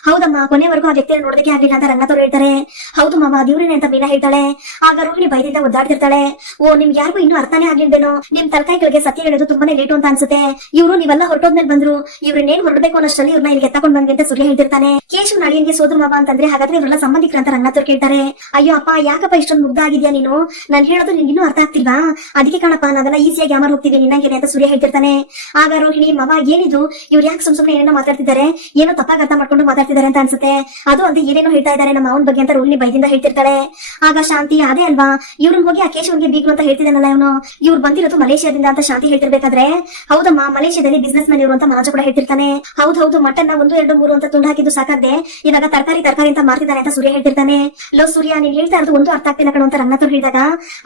ಹೌದಮ್ಮ, ಕೊನೆವರೆಗೂ ಆ ವ್ಯಕ್ತಿಯನ್ನು ನೋಡೋದಕ್ಕೆ ಆಗ್ಲಿಲ್ಲ ಅಂತ ರಂಗತವ್ರು ಹೇಳ್ತಾರೆ. ಹೌದು ಮಾಮ ದೇವ್ರೇನೆ ಅಂತ ಮೀನಾ ಹೇಳ್ತಾಳೆ. ಆಗ ರೋಹಿಣಿ ಭಯದಿಂದ ಒದ್ದಾಡ್ತಿರ್ತಾಳೆ. ಓ, ನಿಮ್ಗೆ ಯಾರಿಗೂ ಇನ್ನೂ ಅರ್ಥನೇ ಆಗಿಲ್ವೇನೋ ನಿಮ್ ತಲಕಾಯಿಗಳಿಗೆ ಸತ್ಯ ಹೇಳೋದು ತುಂಬಾನೇ ಲೇಟು ಅಂತ ಅನ್ಸುತ್ತೆ. ಇವರು ನೀವೆಲ್ಲ ಹೊರಟೋದ್ಮೇಲೆ ಬಂದ್ರು. ಇವ್ರನ್ನೇನ್ ಹೊರಡಬೇಕು ಅನ್ನೋಷ್ಟರಲ್ಲಿ ಇವ್ರನ್ನ ಇಲ್ಲಿ ಎತ್ತಕೊಂಡ್ ಬಂದ್ವಿ ಅಂತ ಹೇಳ್ತಿರ್ತಾನೆ. ಕೇಶವ್ ನಳಿಯನ್ಗೆ ಸೋದ್ರ ಮಾವ ಅಂತಂದ್ರೆ ಹಾಗಾದ್ರೆ ಇವರೆಲ್ಲ ಸಂಬಂಧಿಕರ ಅಂತ ರಂಗನಾಥವ್ರು ಕೇಳ್ತಾರೆ. ಅಯ್ಯೋ ಅಪ್ಪ, ಯಾಕಪ್ಪ ಇಷ್ಟೊಂದು ಮುಗ್ಧ ಆಗಿದ್ಯಾ ನೀನು? ನಾನು ಹೇಳೋದು ನಿನ್ಗೆ ಇನ್ನೂ ಅರ್ಥ ಆಗ್ತಿಲ್ವಾ? ಅದಕ್ಕೆ ಕಣಪ್ಪ ನಾವೆಲ್ಲ ಈಸಿಯಾಗಿ ಯಾಮಾರ್ ಹೋಗ್ತೀವಿ ನಿನ್ನಂಗೆ ಅಂತ ಸೂರ್ಯ ಹೇಳ್ತಿರ್ತಾನೆ. ಆಗ ರೋಹಿಣಿ, ಮವ ಏನಿದು? ಇವ್ರು ಯಾಕೆ ಸುಮ್ಸುಮ್ನೆ ಏನೇನೋ ಮಾತಾಡ್ತಿದ್ದಾರೆ? ಏನೋ ತಪ್ಪಾಗಿ ಅರ್ಥ ಮಾಡ್ಕೊಂಡು ಮಾತಾಡ್ತಿದ್ದಾರೆ ಅಂತ ಅನ್ಸುತ್ತೆ. ಅದು ಅಂತ ಏನೇನೋ ಹೇಳ್ತಾ ಇದ್ದಾರೆ ನಮ್ಮ ಅವನ ಬಗ್ಗೆ ಅಂತ ರೋಹಿಣಿ ಬೈದಿಂದ ಹೇಳ್ತಿರ್ತಾಳೆ. ಆಗ ಶಾಂತಿ, ಅದೇ ಅಲ್ವಾ? ಇವ್ರನ್ನ ಹೋಗಿ ಆ ಕೇಶವನ್ಗೆ ಬೀಗ್ಲು ಅಂತ ಹೇಳ್ತಿದ್ದಾನಲ್ಲ ಇವನು. ಇವ್ರು ಬಂದಿರೋದು ಮಲೇಷ್ಯಾದಿಂದ ಅಂತ ಶಾಂತಿ ಹೇಳ್ತಿರ್ಬೇಕಾದ್ರೆ? ಹೌದಮ್ಮ, ಮಲೇಷ್ಯಾದಲ್ಲಿ ಬಿಸ್ನೆಸ್ ಮ್ಯಾನ್ ಇವರು ಅಂತ ಮಾಜ ಕೂಡ ಹೇಳ್ತಿರ್ತಾನೆ. ಹೌದು ಹೌದು ಮಟನ್ ಒಂದು, ಎರಡು, ಮೂರು ಅಂತ ತುಂಡು ಹಾಕಿದ್ದು ಸಾಕಾಗ್ದೆ ಇವಾಗ ತರಕಾರಿ ತರಕಾರಿ ಅಂತ ಮಾರ್ತಿದ್ದಾನೆ ಅಂತ ಸೂರ್ಯ ಹೇಳ್ತಿರ್ತಾನೆ. ಲೋ ಸೂರ್ಯ, ನೀನ್ ಹೇಳ್ತಾ ಇರೋದು ಒಂದು ಅರ್ಥ ಆಗ್ತಿಲ್ಲ ಕಣೋ ಅಂತ ರಂಗನಾಥ್ ಹೇಳಿದಾಗ.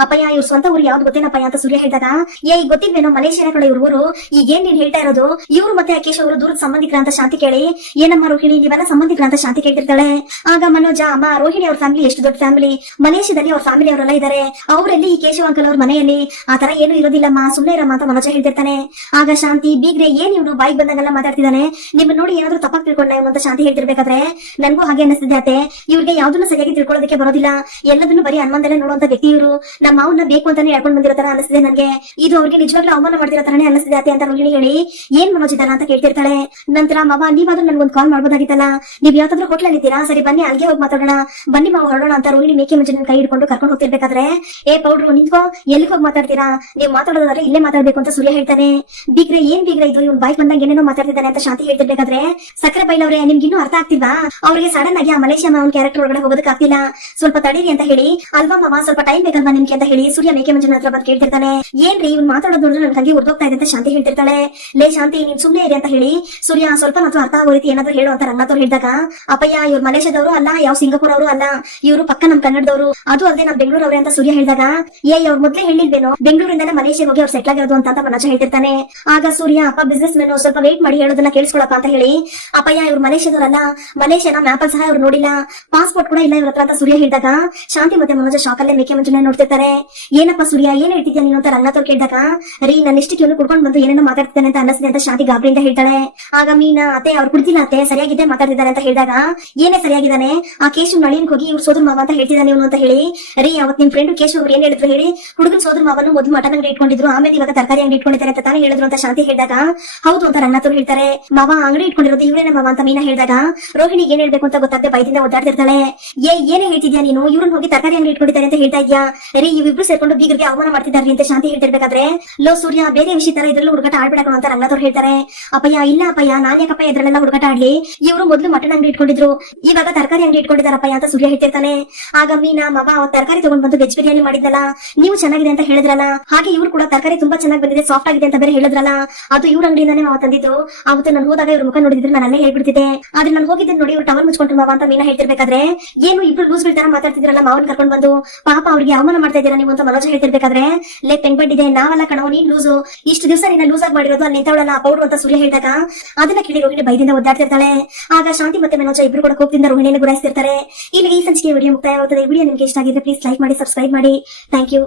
ಅಪ್ಪಯ್ಯ, ಇವ್ರ ಸ್ವಂತ ಊರು ಯಾವ್ದು ಗೊತ್ತೇನಪ್ಪ ಅಂತ ಸೂರ್ಯ ಹೇಳಿದಾಗ, ಏ, ಈಗ ಮಲೇಷ್ಯಾ ಮಲೇಷ್ಯಾನ ಕಡೆ ಇವ್ರ ಊರು? ಈಗ ಏನ್ ನೀನ್ ಹೇಳ್ತಾ ಇರೋದು? ಇವ್ರು ಮತ್ತೆ ಅಕೇಶ್ ಅವರು ದೂರದ ಸಂಬಂಧಿಕರ ಅಂತ ಶಾಂತಿ ಕೇಳಿ, ಏನಮ್ಮ ರೋಹಿಣಿ, ನೀವೆಲ್ಲ ಸಂಬಂಧಿಕರ ಅಂತ ಶಾಂತಿ ಕೇಳ್ತಿರ್ತಾಳೆ? ಆಗ ಮನೋಜ, ಅಮ್ಮ, ರೋಹಿಣಿ ಅವ್ರ ಫ್ಯಾಮಿಲಿ ಎಷ್ಟು ದೊಡ್ಡ ಫ್ಯಾಮಿಲಿ ಮಲೇಷ್ಯಾದಲ್ಲಿ ಅವ್ರ ಫ್ಯಾಮಿಲಿ ಅವರೆಲ್ಲ ಇದ್ದಾರೆ ಅವರಲ್ಲಿ ಈ ಕೇಶವ ಅಂಕಲ್ ಅವ್ರ ಮನೆಯಲ್ಲಿ. ಆ ತರ ಏನು ಇರೋದಿಲ್ಲಮ್ಮ ಸುಮ್ಮನೆ ಇರಮ್ಮ ಅಂತ ಮನೋಜ ಹೇಳ್ತಿರ್ತಾನೆ. ಆಗ ಶಾಂತಿ, ಬೀಗ್ರೆ, ಏನ್ ಇವ್ನು ಬಾಯಿಗೆ ಬಂದಂಗೆಲ್ಲ ಮಾತಾಡ್ತಿದ್ದಾನೆ? ನಿಮ್ ನೋಡಿ ಏನಾದ್ರು ತಪ್ಪಾಗಿ ತಿಳ್ಕೊಂಡ ಅಂತ ಶಾಂತಿ ಹೇಳ್ತಿರ್ಬೇಕಾದ್ರೆ, ನನ್ಗೂ ಹಾಗೆ ಅನಿಸ್ತಿದೆ ಅತ್ತೆ. ಇವ್ರಿಗೆ ಯಾವ್ದನ್ನ ಸರಿಯಾಗಿ ತಿಳ್ಕೊಳ್ಳೋದಕ್ಕೆ ಬರೋದಿಲ್ಲ. ಎಲ್ಲದನ್ನು ಬರೀ ಅನ್ಮಂದಲೇ ನೋಡುವಂತ ವ್ಯಕ್ತಿ ಇವರು ನಮ್ಮ ಮಾವನ್ನ ಬೇಕು ಅಂತಾನೆ ಹೇಳ್ಕೊಂಡು ಬಂದಿರೋ ತರ ಅನಿಸ್ತಿದೆ ನನಗೆ. ಇದು ಅವ್ರಿಗೆ ನಿಜವಾಗ್ಲೂ ಅವಮಾನ ಮಾಡ್ತಿರೋ ತರನೇ ಅನಿಸ್ತಿದೆ ಅತ್ತೆ ಅಂತ ರೋಹಿಣಿ ಹೇಳಿ ಏನ್ ಮನೋಜ್ ಅಂತ ಕೇಳ್ತಿರ್ತಾಳೆ. ನಂತರ ಮಾವ, ನೀವಾದ್ರೂ ನನ್ಗೊಂದು ಕಾಲ್ ಮಾಡ್ಬೋದಾಗಿತ್ತಲ್ಲ? ನೀವ್ ಯಾವ್ದಾದ್ರು ಹೋಟ್ಲಲ್ಲಿ ಸರಿ, ಬನ್ನಿ, ಅಲ್ಲಿಗೆ ಹೋಗಿ ಮಾತಾಡೋಣ. ಬನ್ನಿ ಮಾವ, ಹೊರಡೋಣ ಅಂತ ರೋಹಿಣಿ ಮೇಕೆ ಮುಂಚೆ ಕೈ ಹಿಡ್ಕೊಂಡು ಕರ್ಕೊಂಡು ಹೋಗ್ತಿರ್ಬೇಕಾದ್ರೆ, ಏ, ಪೌಡ್ರು, ನಿಂತ್ಕೋ. ಎಲ್ಲಿಗೆ ಹೋಗಿ ಮಾತಾಡ್ತೀರಾ? ನೀವು ಮಾತಾಡೋದಾದ್ರೆ ಇಲ್ಲೇ ಮಾತಾಡ್ಬೇಕು ಅಂತ ಸೂರ್ಯ ಹೇಳ್ತಾನೆ. ಬೀಗ್ರೆ, ಏನ್ ಬೀಗ್ರೆ ಇದು? ಇವ್ನು ಬೈಕ್ ಬಂದಾಗ ಏನೇನೋ ಮಾತಾಡ್ತಿದ್ದಾನೆ ಅಂತ ಶಾಂತಿ ಹೇಳ್ತಿರ್ಬೇಕಾದ್ರೆ, ಸಕ್ಕರೆ ಬೈಲವ್ರೆ ನಿಮ್ಗೆ ಇನ್ನೂ ಅರ್ಥ ಆಗ್ತಿಲ್ವಾ? ಅವ್ರಿಗೆ ಸಡನ್ ಆಗಿ ಆ ಮಲೇಷಿಯಾ ಮಾವನ್ ಕ್ಯಾರೆಕ್ಟರ್ ಒಳಗಡೆ ಹೋಗೋದಕ್ಕೆ ಆಗ್ತಿಲ್ಲ ಸ್ವಲ್ಪ ತಡೀರಿ ಅಂತ ಹೇಳಿ. ಅಲ್ವಾ ಮಾವ? ಸ್ವಲ್ಪ ಟೈಮ್ ಬೇಕಲ್ವಾ ನಿಮ್ಗೆ ಅಂತ ಹೇಳಿ. ಸೂರ್ಯ ಮೇಕೆ ಮಂಜನ ಹತ್ರ ಬಂದು ಕೇಳ್ತಿರ್ತಾನೆ. ಏನ್ರಿ ಇವ್ನು ಮಾತಾಡೋದು ನೋಡಿದ್ರೆ ನನ್ ಹಂಗೆ ಉರ್ದೋಗ್ತಾ ಇದೆ ಅಂತ ಶಾಂತಿ ಹೇಳ್ತಿರ್ತಾಳೆ. ಲೇ ಶಾಂತಿ, ನೀನ್ ಸುಮ್ನೆ ಇದೆ ಅಂತ ಹೇಳಿ. ಸೂರ್ಯ, ಸ್ವಲ್ಪ ಮಾತ್ರ ಅರ್ಥ ಆಗೋ ರೀತಿ ಏನಾದ್ರು ಹೇಳು ಅಂತ ರಂಗನಾಥ್ ಅವ್ರು ಹೇಳಿದಾಗ, ಅಪ್ಪಯ್ಯ, ಇವ್ರು ಮಲೇಷ್ಯಾದವರು ಅಲ್ಲ, ಯಾವ ಸಿಂಗಾಪುರ್ ಅವರು ಅಲ್ಲ, ಇವರು ಪಕ್ಕ ನಮ್ ಕನ್ನಡದವರು. ಅದು ಅಲ್ಲದೆ ನಮ್ ಬೆಂಗಳೂರವ್ರೆ ಅಂತ ಸೂರ್ಯ ಹೇಳಿದಾಗ, ಏ, ಅವ್ರು ಮೊದ್ಲೇ ಹೇಳಿದ್ವೇನೋ? ಬೆಂಗಳೂರಿಂದ ಮಲೇಷ್ಯಾಗ ಹೋಗಿ ಅವ್ರು ಸೆಟ್ಲ್ ಆಗಿರೋದು ಅಂತ ಮನಸ್ಸು ಹೇಳ್ತಿರ್ತಾನೆ. ಆಗ ಸೂರ್ಯ, ಅಪ್ಪ ಬಿಸ್ನೆಸ್ ಮೆನ್ ಸ್ವಲ್ಪ ವೇಟ್ ಮಾಡಿ ಹೇಳೋದನ್ನ ಕೇಳಿಸ್ಕೊಳಪ್ಪ ಅಂತ ಹೇಳಿ, ಅಪ್ಪಯ್ಯ, ಇವ್ರು ಮಲೇಷ್ಯಾದವರಲ್ಲ ಮಲೇಷ್ಯಾನ ಮ್ಯಾಪ್ ಸಹ ಇವ್ರು ನೋಡಿಲ್ಲ. ಪಾಸ್ಪೋರ್ಟ್ ಕೂಡ ಇಲ್ಲ ಇವ್ರ ಹತ್ರ ಅಂತ ಸೂರ್ಯ ಹೇಳಿದಾಗ ಶಾಂತಿ ಮತ್ತೆ ಮನೋಜ ಶಾಕ್ ಅಲ್ಲೇ ಮೇಕೆ ಮಂಜುನ ನೋಡ್ತಿರ್ತಾರೆ. ಏನಪ್ಪ ಸೂರ್ಯ, ಏನ್ ಹೇಳ್ತಿದ್ಯಾ ನೀನು ಅಂತ ರಂಗನಾಥ್ ಕೇಳಿದಾಗ, ರೀ ನನ್ನ ಇಷ್ಟಕ್ಕೆ ಇವನು ಕುಡ್ಕೊಂಡು ಬಂದು ಏನೇನೋ ಮಾತಾಡ್ತಾನೆ ಅಂತ ಅನ್ನಿಸಿದೆ ಅಂತ ಶಾಂತಿ ಗಾಬರಿಯಿಂದ ಹೇಳ್ತಾಳೆ. ಆಗ ಮೀನಾ, ಅತ್ತೆ, ಅವ್ರು ಕುಡ್ತಿಲ್ಲ ಅತ್ತೆ ಸರಿಯಾಗಿದೆ ಮಾತಾಡ್ತಿದ್ದಾರೆ ಅಂತ ಹೇಳಿದಾಗ, ಏನೇ ಸರಿಯಾಗಿದ್ದಾನೆ? ಆ ಕೇಶು ನಳಿನ್ ಹೋಗಿ ಇವ್ರು ಸೋದರ ಮಾವ ಅಂತ ಹೇಳ್ತಿದ್ದಾನೆ ಇವನು ಅಂತ ಹೇಳಿ. ರೀ, ಅವತ್ ನಿಮ್ ಫ್ರೆಂಡ್ ಕೇಶು ಅವ್ರು ಏನ್ ಹೇಳಿದ್ರು ಹೇಳಿ? ಹುಡುಗನ ಸೋದರ ಮಾವನು ಮೊದಲು ಮಟನ್ ಅಂಗಡಿ ಇಟ್ಕೊಂಡಿದ್ರು, ಆಮೇಲೆ ಇವಾಗ ತರಕಾರಿ ಅಂಗಡಿ ಇಟ್ಕೊಂಡಿದ್ದಾರೆ ಅಂತ ತಾನೇ ಹೇಳಿದ್ರು ಅಂತ ಶಾಂತಿ ಹೇಳಿದಾಗ, ಹೌದು ಅಂತ ರಂಗನಾಥ್ ಹೇಳ್ತಾರೆ. ಮಾವ ಅಂಗಡಿ ಇಟ್ಕೊಂಡಿರೋದು ಇವ್ರೇನ ಮಾವ ಅಂತ ಮೀನಾ ಹೇಳಿದಾಗ, ರೋಹಿಣಿ ಏನ್ ಹೇಳ್ಬೇಕು ಅಂತ ಗೊತ್ತಾಗದೆ ಬೈದಿಂದ ಓದಾಡ್ತಿರ್ತಾಳೆ ಏ, ಏನೇ ಹೇಳ್ತಿದ್ಯಾ ನೀನು? ಇವ್ರನ್ನ ಹೋಗಿ ತರಕಾರಿ ಅಂಗಡಿ ಇಟ್ಕೊಂಡಿದ್ದಾರೆ ಅಂತ ಹೇಳ್ತಾ ಇದ್ಯಾ? ರೀ ಇವಿಬ್ರು ಸೇರ್ಕೊಂಡು ಬೀಗರಿಗೆ ಅವಮಾನ ಮಾಡ್ತಿದ್ದಾರೆ ಅಂತ ಶಾಂತಿ ಹೇಳ್ತಿರ್ಬೇಕಾದ್ರೆ? ಲೋ ಸೂರ್ಯ, ಬೇರೆ ವಿಷಯ ತರ ಇದ್ರಲ್ಲೂ ಹುಡುಗಾಟ ಆಡ್ಬೇಕು ಅಂತ ರಂಗನಾಥವ್ರು ಹೇಳ್ತಾರೆ. ಅಪ್ಪಯ್ಯ, ಇಲ್ಲ ಅಪ್ಪಯ್ಯ ನಾನ್ ಯಾಕಪ್ಪ ಇದ್ರಲ್ಲೆಲ್ಲ ಆಡ್ಲಿ? ಇವರು ಮೊದಲು ಮಟನ್ ಅಂಗಡಿ ಇಟ್ಕೊಂಡಿದ್ರು. ಇವಾಗ ತರಕಾರಿ ಅಂಗಡಿ ಇಟ್ಕೊಂಡಿದ್ದಾರಪ್ಪಯ್ಯ ಅಂತ ಸೂರ್ಯ ಹೇಳ್ತಿರ್ತಾನೆ. ಆಗ ಮೀನಾ, ಮಗ ತರಕಾರಿ ತಗೊಂಡ್ ಬಂದು ವೆಜ್ ಬಿರಿಯಾನಿ ಮಾಡಿದ್ದಲ್ಲ ನೀವು ಚೆನ್ನಾಗಿದೆ ಅಂತ ಹೇಳಿದ್ರಲ್ಲ? ಹಾಗೆ ಇವ್ರು ಕೂಡ ತರಕಾರಿ ತುಂಬಾ ಚೆನ್ನಾಗಿ ಬಂದಿದೆ ಸಾಫ್ಟ್ ಆಗಿದೆ ಅಂತ ಬೇರೆ ಹೇಳಿದ್ರಲ್ಲ? ಅದು ಇವ್ರ ಅಂಗಡಿಯಿಂದಾನೇ ಮಾವ ತಂದಿದ್ದು. ಅವತ್ತು ನಾನು ಹೋದಾಗ ಇವ್ರ ಮುಖ ನೋಡಿದ್ರೆ ನಾನು ಅಲ್ಲೇ ಹೇಳ್ಬಿಡ್ತಿದ್ದೆ. ಆದ್ರೆ ನಾನು ಹೋಗಿದ್ದೆ ನೋಡಿ ಇವ್ರು ಟವರ್ ಮುಚ್ಕೊಂಡ್ರು ಮಾವ ಅಂತ ಮೀನಾ ಹೇಳ್ತಿರ್ಬೇಕಾದ್ರೆ, ಏನು ಇಬ್ರು ಲೂಸ್ ತರ ಮಾತಾಡ್ತಿದ್ರಲ್ಲ ಮಾವನ್ ಕರ್ಕೊಂಡ್ ಬಂದು, ಪಾಪ ಅವ್ರಿಗೆ ಅವಮಾನ ಮಾಡ್ತಾ ಇದ್ದೀರಾ ನೀವು ಅಂತ ಮನೋಜ್ ಹೇಳ್ತಿರ್ಬೇಕಾದ್ರೆ, ಲೇ ಇದೆ, ನಾವೆಲ್ಲ ಕಣವ ನೀನ್ ಲೂಸು. ಇಷ್ಟು ದಿವಸ ನಿನ್ನ ಲೂಸ್ ಆಗಿ ಮಾಡಿರೋದು ಅಲ್ಲಿ ನಿಂತವಳಲ್ಲ, ಪೌಡ್ರು ಅಂತ ಸೂರ್ಯ ಹೇಳಿದಾಗ, ಅದನ್ನ ಕೇಳಿ ರೋಹಿಣಿ ಬೈದಿಂದ ಒದ್ದಾಡ್ತಿರ್ತಾಳೆ. ಆಗ ಶಾಂತಿ ಮತ್ತೆ ಮನೋಜ ಇಬ್ರು ಕೂಡ ಕೋಪದಿಂದ ರೋಹಿಣಿಯನ್ನು ಗುರಾಯಿಸ್ತಿರ್ತಾರೆ. ಇಲ್ಲಿ ಈ ಸಂಚಿಕೆ ವಿಡಿಯೋ ಮುಕ್ತಾಯವಾಗುತ್ತದೆ ವಿಡಿಯೋ ನಿಮ್ಗೆ ಇಷ್ಟ ಆಗಿದ್ರೆ ಪ್ಲೀಸ್ ಲೈಕ್ ಮಾಡಿ ಸಬ್ಸ್ಕ್ರೈಬ್ ಮಾಡಿ. Thank you